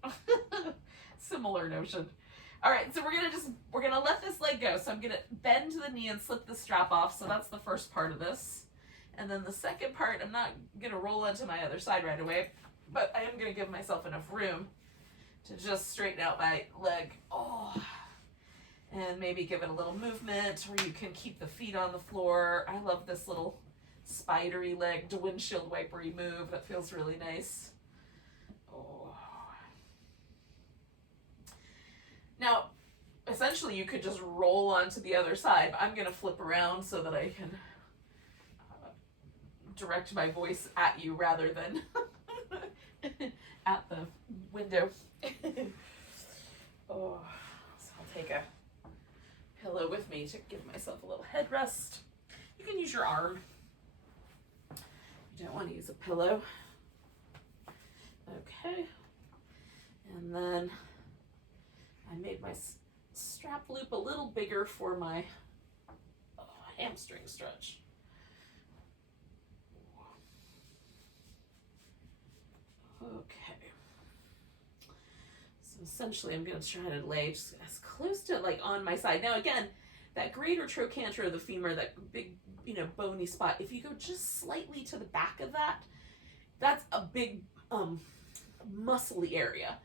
Similar notion. All right, so we're gonna let this leg go. So I'm gonna bend to the knee and slip the strap off. So that's the first part of this. And then the second part, I'm not gonna roll onto my other side right away, but I am gonna give myself enough room to just straighten out my leg. Oh, and maybe give it a little movement where you can keep the feet on the floor. I love this little spidery legged windshield wipery move. That feels really nice. Oh. Now, essentially you could just roll onto the other side, but I'm gonna flip around so that I can direct my voice at you rather than at the window. Oh, so I'll take a pillow with me to give myself a little headrest. You can use your arm. You don't want to use a pillow. Okay. And then I made my strap loop a little bigger for my hamstring stretch. Okay. So essentially I'm going to try to lay just as close to like on my side. Now again, that greater trochanter of the femur, that big, you know, bony spot, if you go just slightly to the back of that, that's a big muscly area.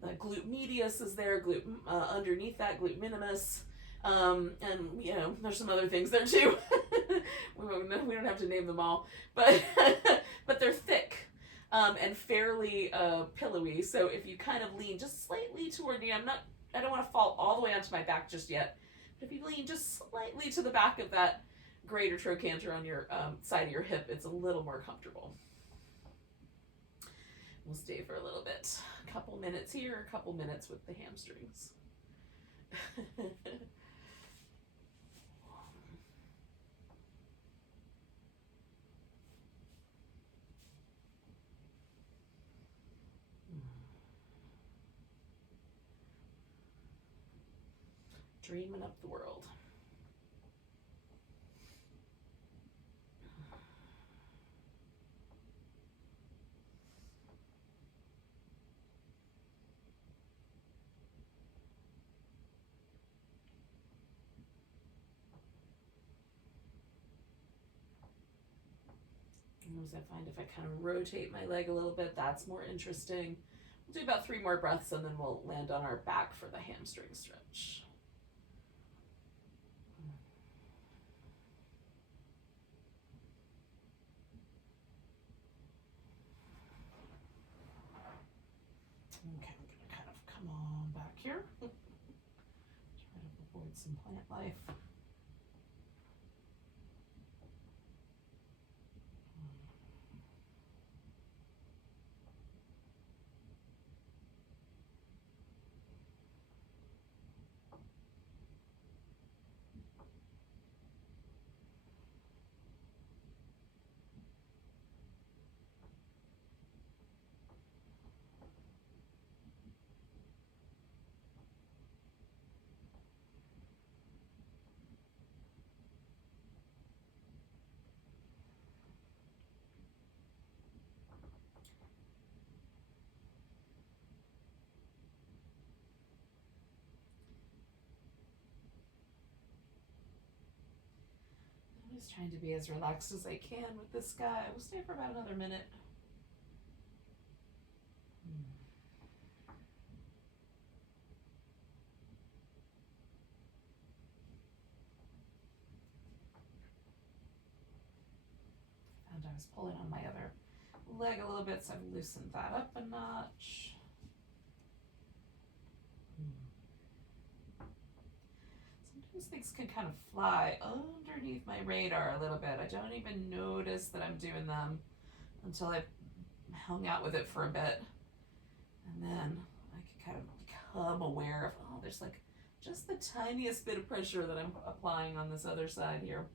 The glute medius is there, glute underneath that, glute minimus, and you know, there's some other things there too. We don't have to name them all, but but they're thick. And fairly pillowy. So if you kind of lean just slightly toward me, I don't want to fall all the way onto my back just yet. But if you lean just slightly to the back of that greater trochanter on your side of your hip, it's a little more comfortable. We'll stay for a little bit. A couple minutes here, a couple minutes with the hamstrings. Dreaming up the world. As I find if I kind of rotate my leg a little bit, that's more interesting. We'll do about 3 more breaths and then we'll land on our back for the hamstring stretch. Okay, I'm gonna kind of come on back here. Try to avoid some plant life. I'm just trying to be as relaxed as I can with this guy. We'll stay for about another minute. Found I was pulling on my other leg a little bit, so I've loosened that up a notch. Sometimes things can kind of fly underneath my radar a little bit. I don't even notice that I'm doing them until I've hung out with it for a bit. And then I can kind of become aware of, oh, there's like just the tiniest bit of pressure that I'm applying on this other side here.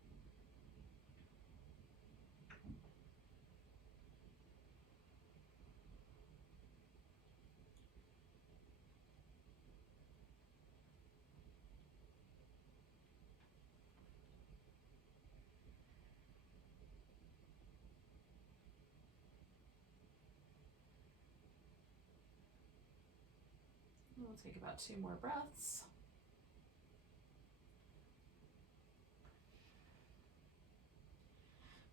We'll take about 2 more breaths.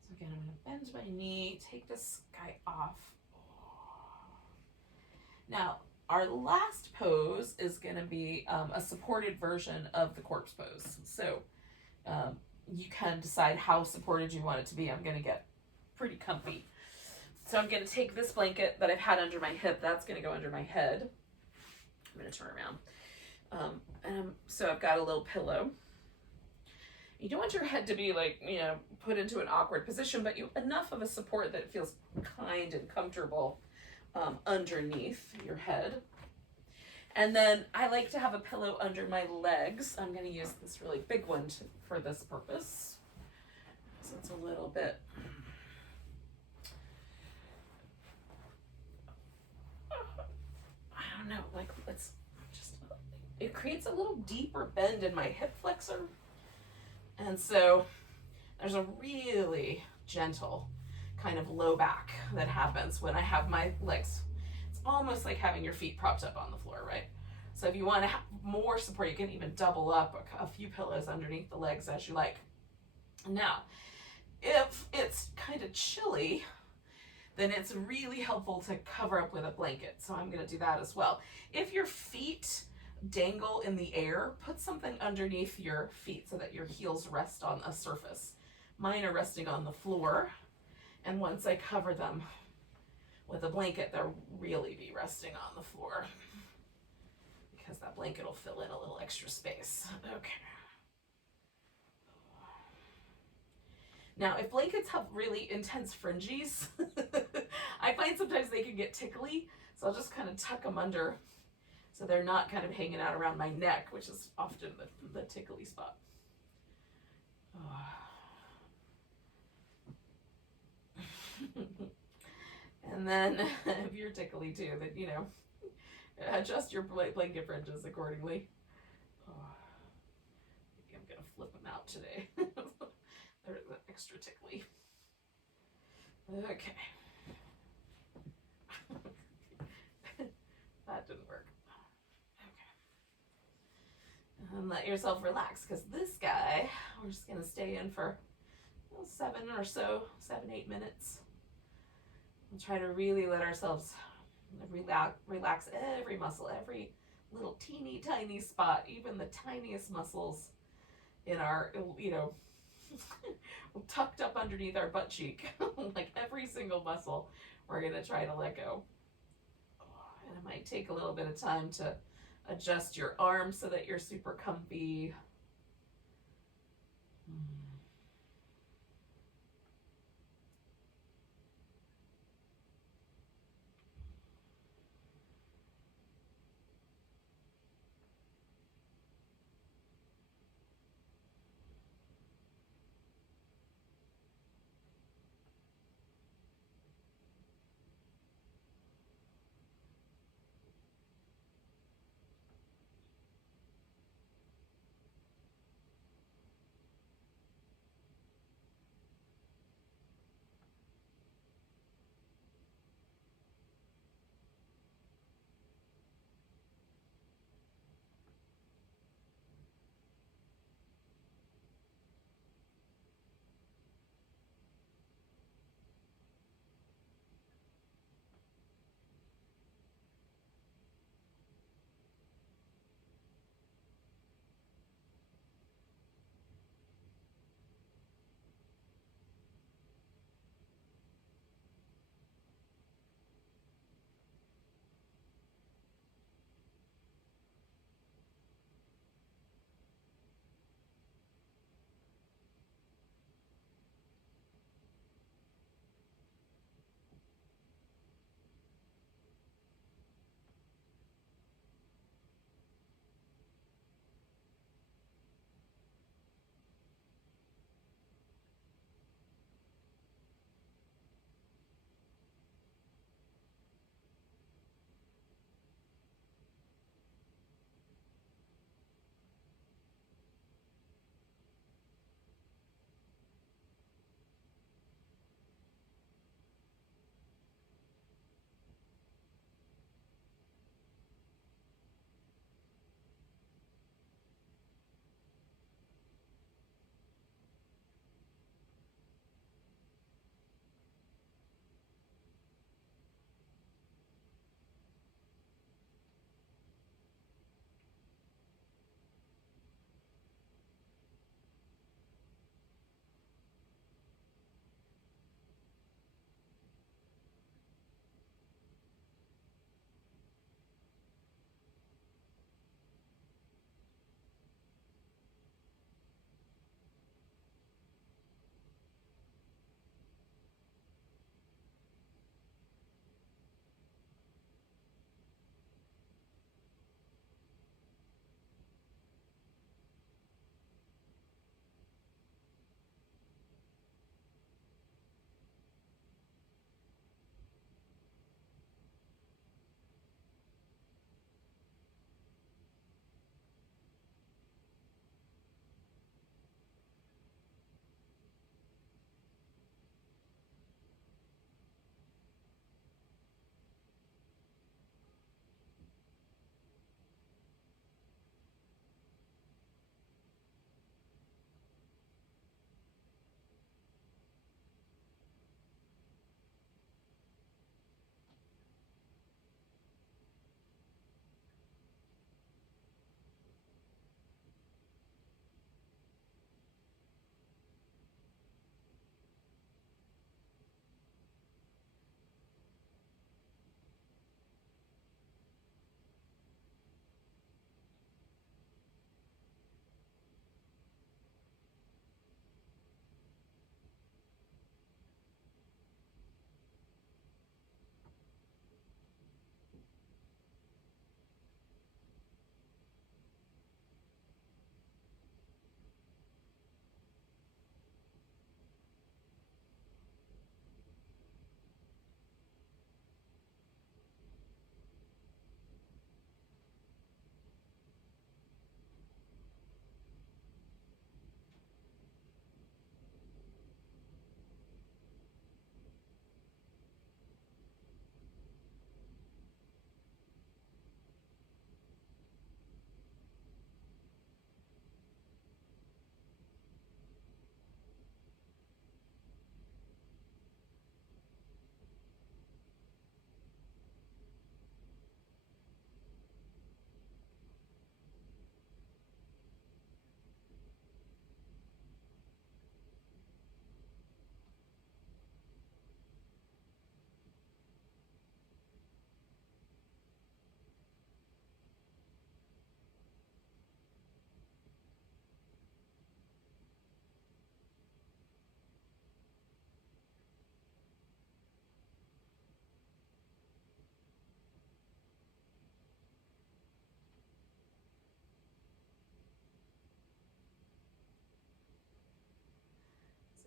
So again, I'm going to bend my knee, take this guy off. Now, our last pose is going to be a supported version of the corpse pose. So you can decide how supported you want it to be. I'm going to get pretty comfy. So I'm going to take this blanket that I've had under my hip. That's going to go under my head. I'm going to turn around. So I've got a little pillow. You don't want your head to be like, you know, put into an awkward position, but enough of a support that it feels kind and comfortable underneath your head. And then I like to have a pillow under my legs. I'm going to use this really big one for this purpose. So it's a little bit... I don't know, like it creates a little deeper bend in my hip flexor. And so there's a really gentle kind of low back that happens when I have my legs. It's almost like having your feet propped up on the floor, right? So if you want to have more support, you can even double up a few pillows underneath the legs as you like. Now, if it's kind of chilly, then it's really helpful to cover up with a blanket. So I'm going to do that as well. If your feet dangle in the air, put something underneath your feet so that your heels rest on a surface. Mine are resting on the floor, and once I cover them with a blanket, they'll really be resting on the floor because that blanket will fill in a little extra space. Okay. Now, if blankets have really intense fringes, I find sometimes they can get tickly, so I'll just kind of tuck them under so they're not kind of hanging out around my neck, which is often the tickly spot. And then if you're tickly too, then, you know, adjust your blanket fringes accordingly. Maybe I'm gonna flip them out today. They're extra tickly. Okay. That didn't work. Okay. And let yourself relax, because this guy, we're just going to stay in for 7 or so, 7-8 minutes. We'll try to really let ourselves relax every muscle, every little teeny tiny spot, even the tiniest muscles in our, you know, tucked up underneath our butt cheek. Like every single muscle we're going to try to let go. And it might take a little bit of time to adjust your arms so that you're super comfy.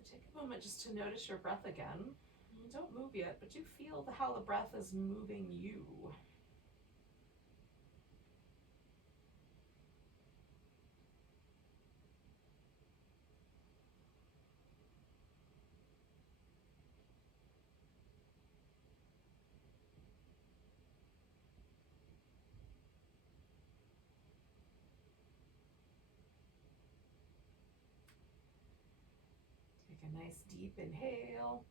take a moment just to notice your breath again. Don't move yet, but do feel how the breath is moving you. Take a nice deep inhale.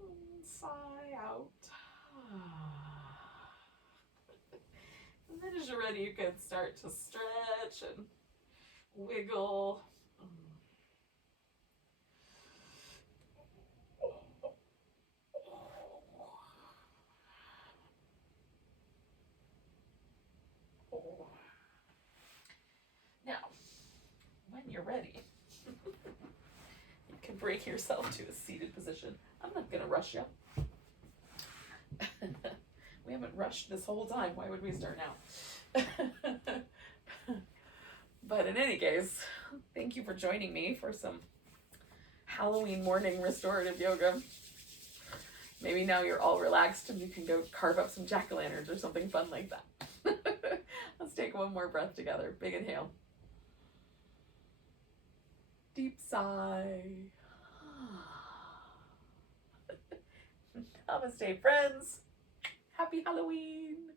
And sigh out. And then as you're ready, you can start to stretch and wiggle. Now, when you're ready, you can bring yourself to a seated position. I'm not going to rush you. We haven't rushed this whole time. Why would we start now? But in any case, thank you for joining me for some Halloween morning restorative yoga. Maybe now you're all relaxed and you can go carve up some jack-o'-lanterns or something fun like that. Let's take one more breath together. Big inhale. Deep sigh. Namaste, friends. Happy Halloween.